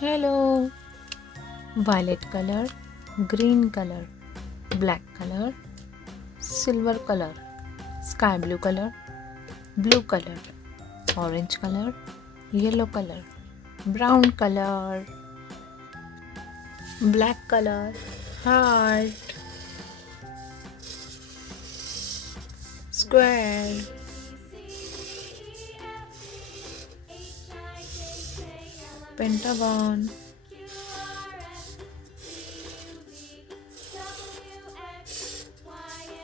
Hello. Violet color, green color, black color, silver color, sky blue color, orange color, yellow color, brown color, black color, heart, square, pentagon,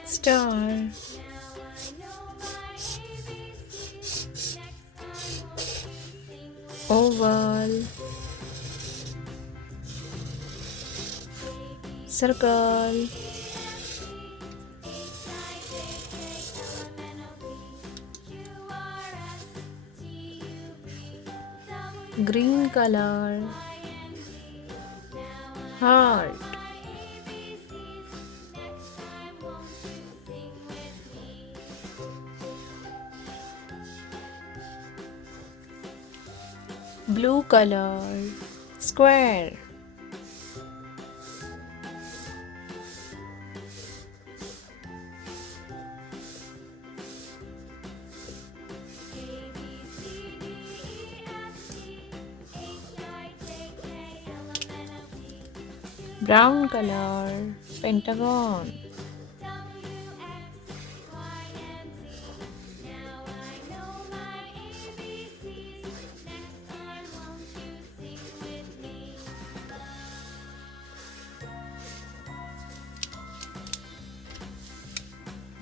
star, oval, circle, green color, heart, blue color, square, brown color, pentagon,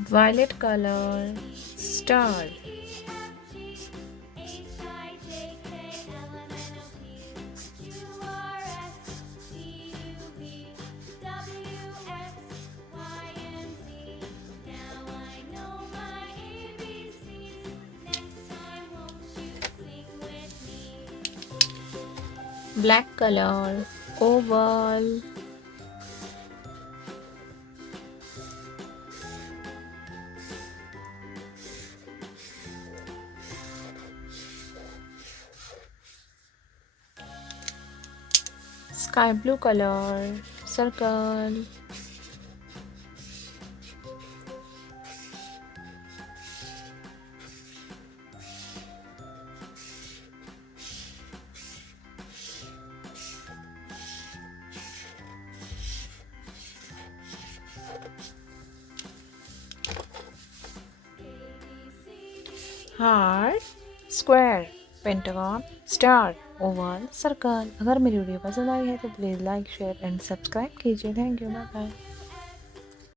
violet color, star, black color, oval, sky blue color, circle, heart, square, pentagon, star, oval, circle. अगर मेरी video पसंद आई है तो please like share and subscribe कीजिए। Thank you, bye bye.